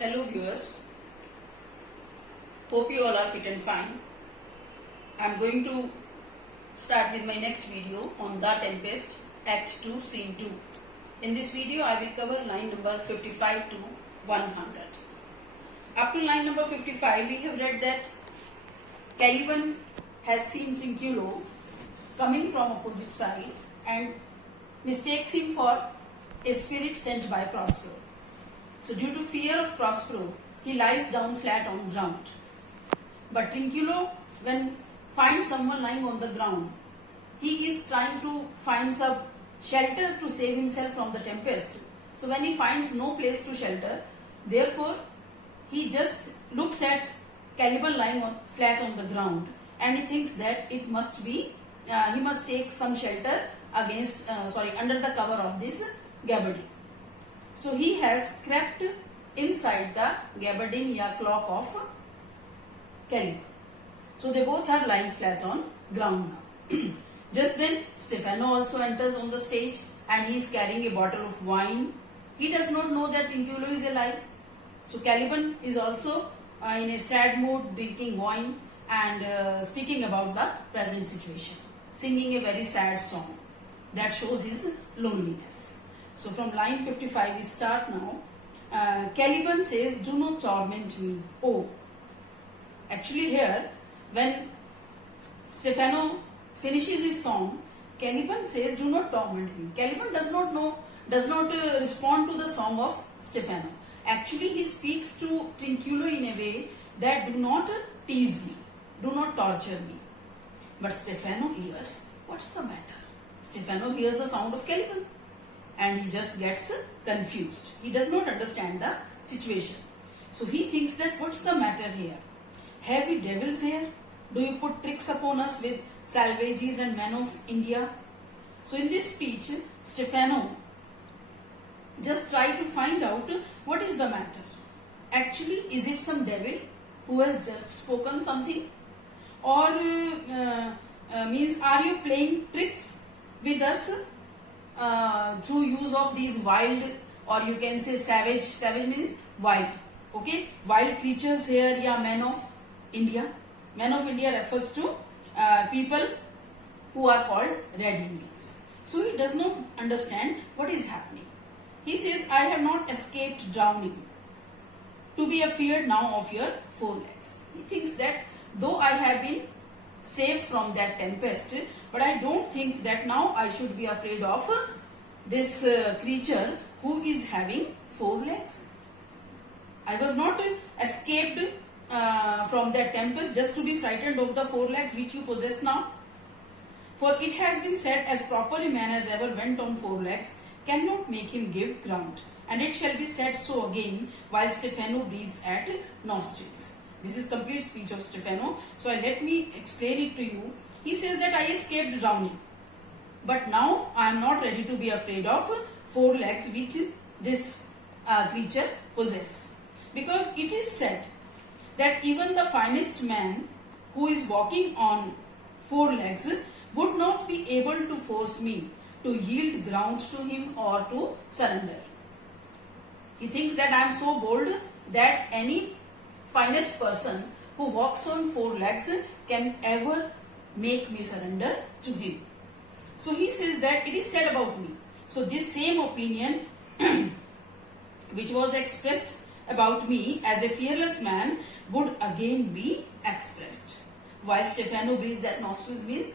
Hello viewers, hope you all are fit and fine. I am going to start with my next video on The Tempest Act 2 Scene 2. In this video I will cover line number 55 to 100. Up to line number 55 we have read that Caliban has seen Trinculo coming from opposite side and mistakes him for a spirit sent by Prospero. So due to fear of Prospero, he lies down flat on ground. But Trinculo, when finds someone lying on the ground, he is trying to find some shelter to save himself from the tempest. So when he finds no place to shelter, therefore he just looks at Caliban lying flat on the ground and he thinks that it must be he must take some shelter against under the cover of this gabardine. So he has crept inside the gabardine or cloak of Caliban. So they both are lying flat on ground now. Just then Stefano also enters on the stage and he is carrying a bottle of wine. He does not know that Trinculo is alive. So Caliban is also in a sad mood, drinking wine and speaking about the present situation, singing a very sad song that shows his loneliness. So from line 55 we start now. Caliban says, "Do not torment me, oh." Actually here, when Stefano finishes his song, Caliban says, "Do not torment me." Caliban does not respond to the song of Stefano. Actually he speaks to Trinculo in a way that do not tease me, do not torture me. But Stefano hears, what's the matter? Stefano hears the sound of Caliban and he just gets confused. He does not understand the situation. So he thinks that what's the matter here? Have we devils here? Do you put tricks upon us with salvages and men of India? So in this speech, Stefano just try to find out what is the matter. Actually, is it some devil who has just spoken something? Or means are you playing tricks with us through use of these wild, or you can say savage. Savage means wild. Okay, wild creatures here. Yeah, men of India. Men of India refers to people who are called Red Indians. So he does not understand what is happening. He says, "I have not escaped drowning to be afeard now of your four legs." He thinks that though I have been saved from that tempest, but I don't think that now I should be afraid of this creature who is having four legs. I was not escaped from that tempest just to be frightened of the four legs which you possess now. For it has been said, as proper a man as ever went on four legs cannot make him give ground. And it shall be said so again while Stefano breathes at nostrils. This is complete speech of Stefano. So let me explain it to you. He says that I escaped drowning. But now I am not ready to be afraid of four legs which this creature possesses. Because it is said that even the finest man who is walking on four legs would not be able to force me to yield ground to him or to surrender. He thinks that I am so bold that any finest person who walks on four legs can ever make me surrender to him. So he says that it is said about me. So this same opinion which was expressed about me as a fearless man would again be expressed. While Stefano breathes at nostrils means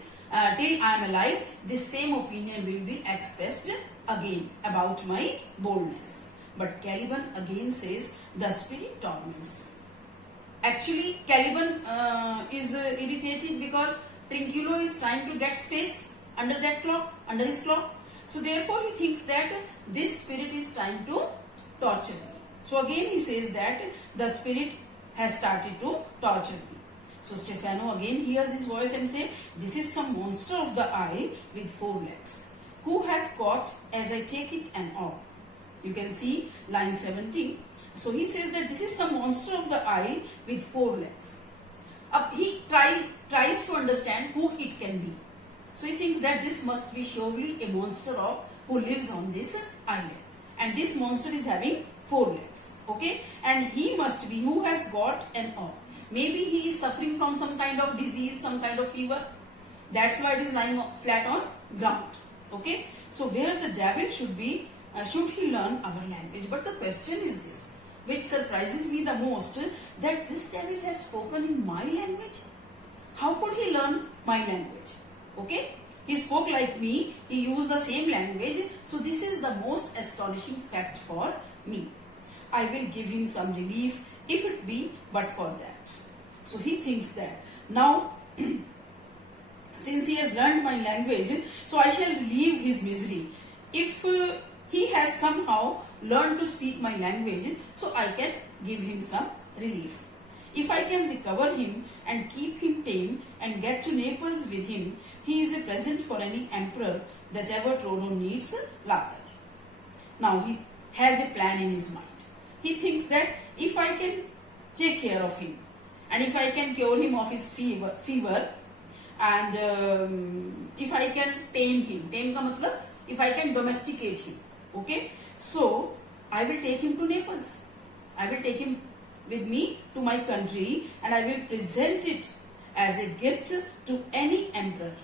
till I am alive, this same opinion will be expressed again about my boldness. But Caliban again says the spirit torments. Actually, Caliban is irritated because Trinculo is trying to get space under that clock, under his clock. So therefore he thinks that this spirit is trying to torture me. So again he says that the spirit has started to torture me. So Stefano again hears his voice and say, "This is some monster of the isle with four legs. Who hath caught as I take it an awe?" You can see line 17. So he says that this is some monster of the isle with four legs. He tries to understand who it can be. So he thinks that this must be surely a monster who lives on this island. And this monster is having 4 legs. Okay. and he must be who has got an awe. Maybe he is suffering from some kind of disease, some kind of fever. That's why it is lying flat on ground. Okay. So where the devil should be, should he learn our language? But the question is this, which surprises me the most, that this devil has spoken in my language. How could he learn my language? Okay. He spoke like me. He used the same language. So this is the most astonishing fact for me. I will give him some relief if it be but for that. So he thinks that now since he has learned my language, so I shall relieve his misery. If he has somehow learned to speak my language, so I can give him some relief. If I can recover him and keep him tame and get to Naples with him, he is a present for any emperor that ever Trodo needs lather. Now he has a plan in his mind. He thinks that if I can take care of him and if I can cure him of his fever and if I can tame him, tame ka matlab, if I can domesticate him, okay, so I will take him to Naples. I will take him with me to my country and I will present it as a gift to any emperor.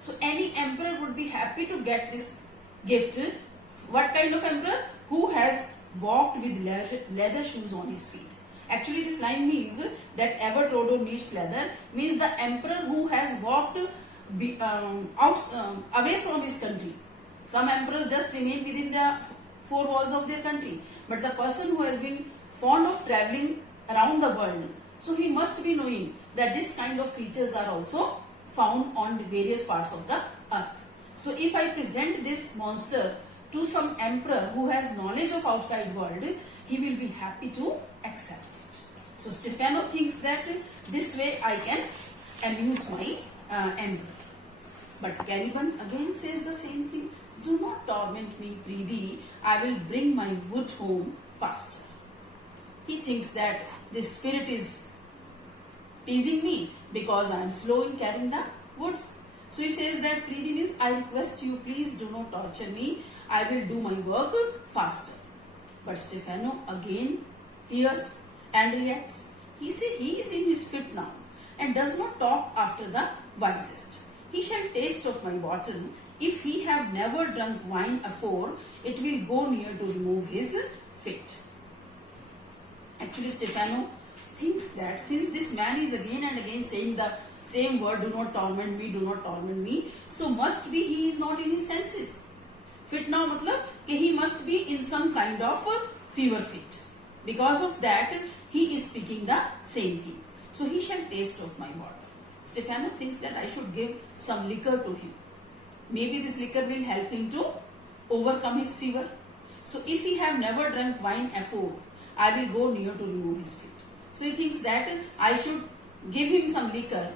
So any emperor would be happy to get this gift. What kind of emperor? Who has walked with leather shoes on his feet. Actually this line means that ever Trodo needs leather, means the emperor who has walked away from his country. Some emperors just remain within the four walls of their country, but the person who has been fond of traveling around the world, so he must be knowing that this kind of creatures are also found on the various parts of the earth. So if I present this monster to some emperor who has knowledge of outside world, he will be happy to accept it. So Stefano thinks that this way I can amuse my emperor. But Caliban again says the same thing. Do not torment me, Prithee. I will bring my wood home fast. He thinks that this spirit is teasing me because I am slow in carrying the woods. So he says that Prithee means I request you, please do not torture me. I will do my work faster. But Stefano again hears and reacts. He says he is in his fit now and does not talk after the wisest. He shall taste of my bottle. If he have never drunk wine afore, it will go near to remove his fit. Actually, Stefano thinks that since this man is again and again saying the same word, do not torment me, so must be he is not in his senses. Fit now matlab कि he must be in some kind of fever fit. Because of that, he is speaking the same thing. So he shall taste of my bottle. Stefano thinks that I should give some liquor to him. Maybe this liquor will help him to overcome his fever. So if he have never drunk wine afore, I will go near to remove his fit. So he thinks that I should give him some liquor.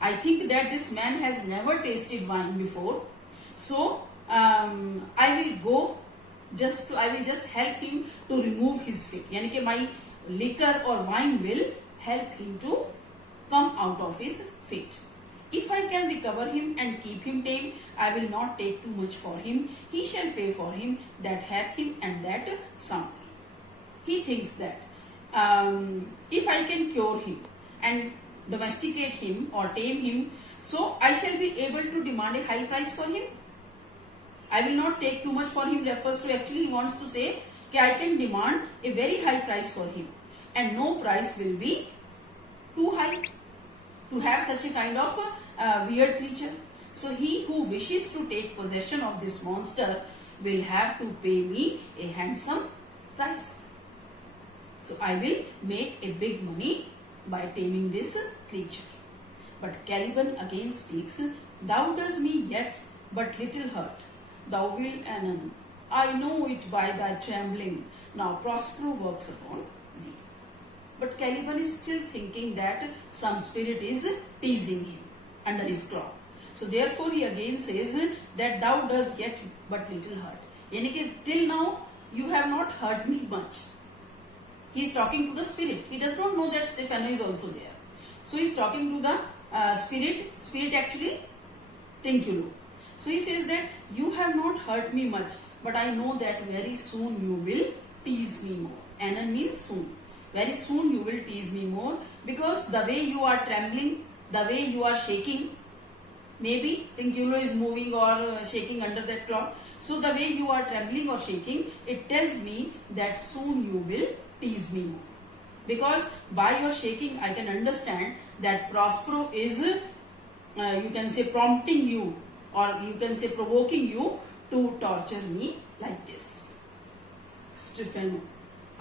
I think that this man has never tasted wine before. So I will just help him to remove his fit. Yani कि my liquor or wine will help him to come out of his fit. If I can recover him and keep him tame, I will not take too much for him. He shall pay for him that hath him and that soundly. He thinks that if I can cure him and domesticate him or tame him, so I shall be able to demand a high price for him. I will not take too much for him refers to, actually he wants to say that I can demand a very high price for him and no price will be too high to have such a kind of weird creature. So he who wishes to take possession of this monster will have to pay me a handsome price. So I will make a big money by taming this creature. But Caliban again speaks, thou does me yet but little hurt. Thou wilt anon. I know it by thy trembling. Now Prospero works upon thee. But Caliban is still thinking that some spirit is teasing him under his cloak. So therefore he again says that thou does yet but little hurt. Yani कि till now you have not hurt me much. He is talking to the spirit. He does not know that Stefano is also there. So he is talking to the spirit actually Trinculo. So he says that you have not hurt me much, but I know that very soon you will tease me more. Anon means soon. very soon you will tease me more, because the way you are trembling, the way you are shaking, maybe Trinculo is moving or shaking under that cloth. So the way you are trembling or shaking, it tells me that soon you will tease me more. Because by your shaking, I can understand that Prospero is, you can say, prompting you, or you can say provoking you to torture me like this. Stefano,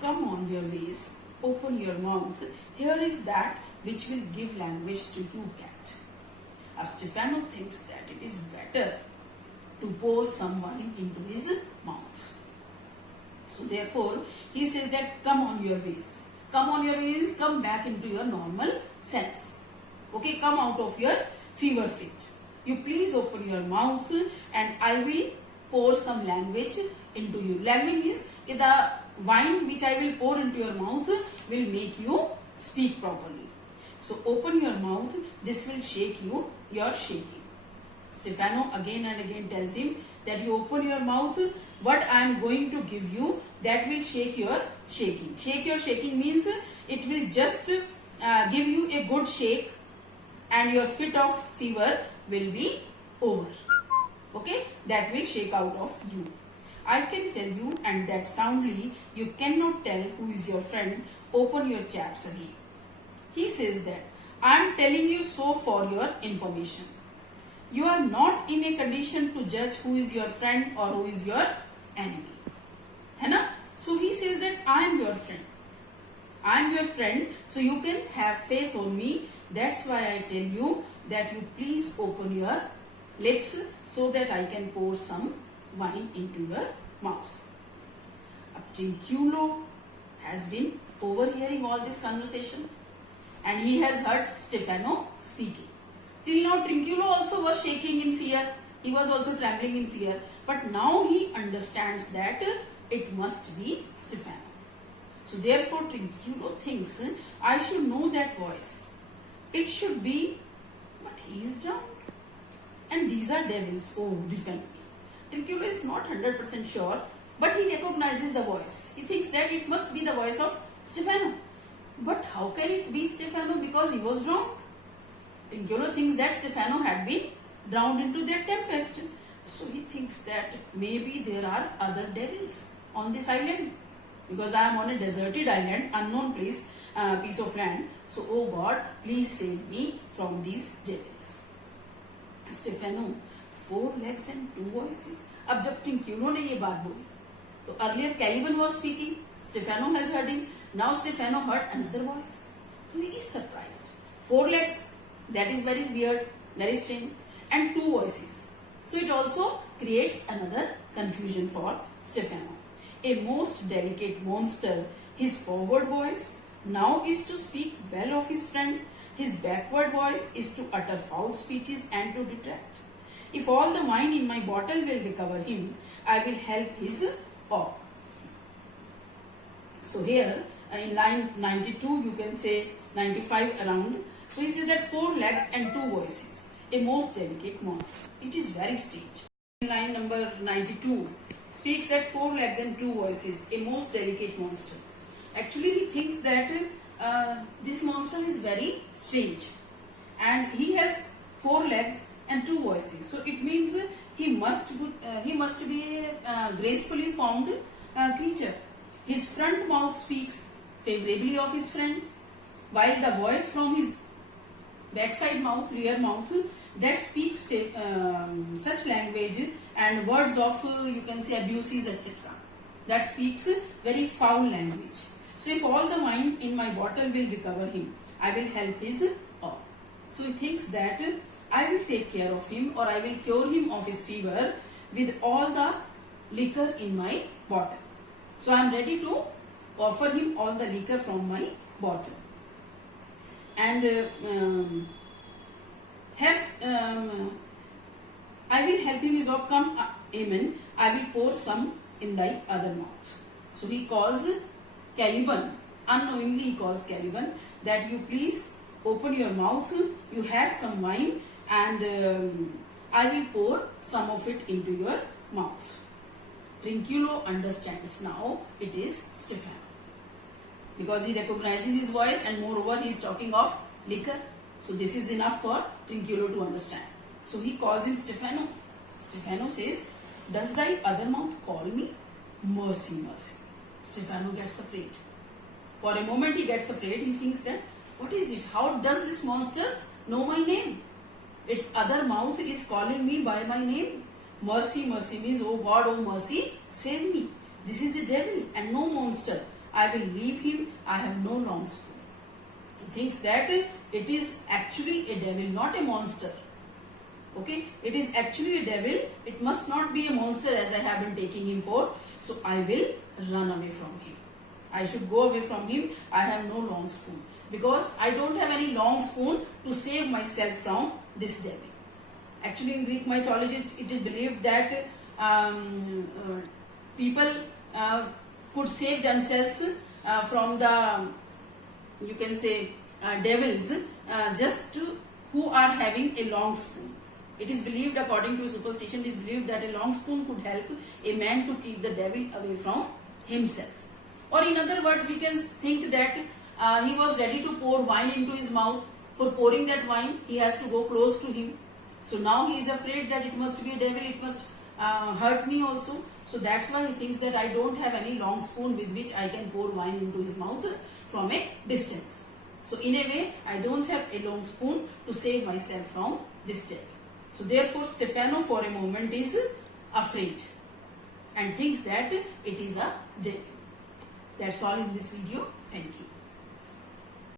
come on your ways, open your mouth. Here is that which will give language to you, cat. Now Stefano thinks that it is better to pour some wine into his mouth. So therefore, he says that come on your ways. Come on your ways, come back into your normal sense. Okay, come out of your fever fit. You please open your mouth and I will pour some language into you. Language means the wine which I will pour into your mouth will make you speak properly. So open your mouth, this will shake you, your shaking. Stefano again and again tells him that you open your mouth, what I am going to give you, that will shake your shaking. Shake your shaking means it will just give you a good shake and your fit of fever will be over. Okay, that will shake out of you. I can tell you, and that soundly you cannot tell who is your friend. Open your chaps again. He says that I am telling you so for your information. You are not in a condition to judge who is your friend or who is your enemy. है ना? So he says that I am your friend. I am your friend, so you can have faith on me. That's why I tell you that you please open your lips so that I can pour some wine into your mouth. Trinculo has been overhearing all this conversation and he has heard Stefano speaking. Till now Trinculo also was shaking in fear. He was also trembling in fear. But now he understands that it must be Stefano. So therefore Trinculo thinks, I should know that voice. It should be, but he is drowned. And these are devils. Oh, defend me. Trinculo is not 100% sure, but he recognizes the voice. He thinks that it must be the voice of Stefano. But how can it be Stefano, because he was drowned? Trinculo thinks that Stefano had been drowned into that tempest. So he thinks that maybe there are other devils on this island. Because I am on a deserted island, unknown place, piece of land. So, oh God, please save me from these devils. Stefano, 4 legs and 2 voices. अब जब Trinculo ने ये बात बोली, तो earlier Caliban was speaking. Stefano has heard him. Now Stefano heard another voice. So he is surprised. 4 legs, that is very weird, very strange, and 2 voices. So it also creates another confusion for Stefano. A most delicate monster. His forward voice now is to speak well of his friend. His backward voice is to utter foul speeches and to detract. If all the wine in my bottle will recover him, I will help his awe. So here in line 92, you can say 95 around. So he says that 4 legs and 2 voices. A most delicate monster. It is very strange. In line number 92, speaks that 4 legs and 2 voices. A most delicate monster. Actually, he thinks that this monster is very strange. And he has 4 legs and 2 voices. So it means he must be a gracefully formed creature. His front mouth speaks favorably of his friend, while the voice from his backside mouth, rear mouth, that speaks such language and words of, you can say, abuses, etc. That speaks very foul language. So if all the wine in my bottle will recover him, I will help his awe. So he thinks that I will take care of him, or I will cure him of his fever with all the liquor in my bottle. So I am ready to offer him all the liquor from my bottle. And I will help him his awe. Come, amen. I will pour some in thy other mouth. So he calls Caliban, unknowingly he calls Caliban, that you please open your mouth, you have some wine, and I will pour some of it into your mouth. Trinculo understands now it is Stefano. because he recognizes his voice, and moreover he is talking of liquor. So this is enough for Trinculo to understand. So he calls him Stefano. Stefano says, "Does thy other mouth call me? Mercy, mercy." Stefano gets afraid. For a moment he gets afraid. He thinks that, what is it? How does this monster know my name? Its other mouth is calling me by my name. Mercy, mercy means, oh God, oh mercy, save me. This is a devil and no monster. I will leave him. I have no long spoon. He thinks that it is actually a devil, not a monster. Okay, it is actually a devil. It must not be a monster as I have been taking him for. So I will run away from him. I should go away from him. I have no long spoon, because I don't have any long spoon to save myself from this devil. Actually, in Greek mythology, it is believed that people could save themselves from the, you can say, devils who are having a long spoon. It is believed, according to superstition, it is believed that a long spoon could help a man to keep the devil away from himself. Or in other words, we can think that he was ready to pour wine into his mouth. For pouring that wine, he has to go close to him. So now he is afraid that it must be a devil, it must hurt me also. So that's why he thinks that I don't have any long spoon with which I can pour wine into his mouth from a distance. So in a way, I don't have a long spoon to save myself from this devil. So therefore, Stefano for a moment is afraid and thinks that it is a devil. That's all in this video. Thank you.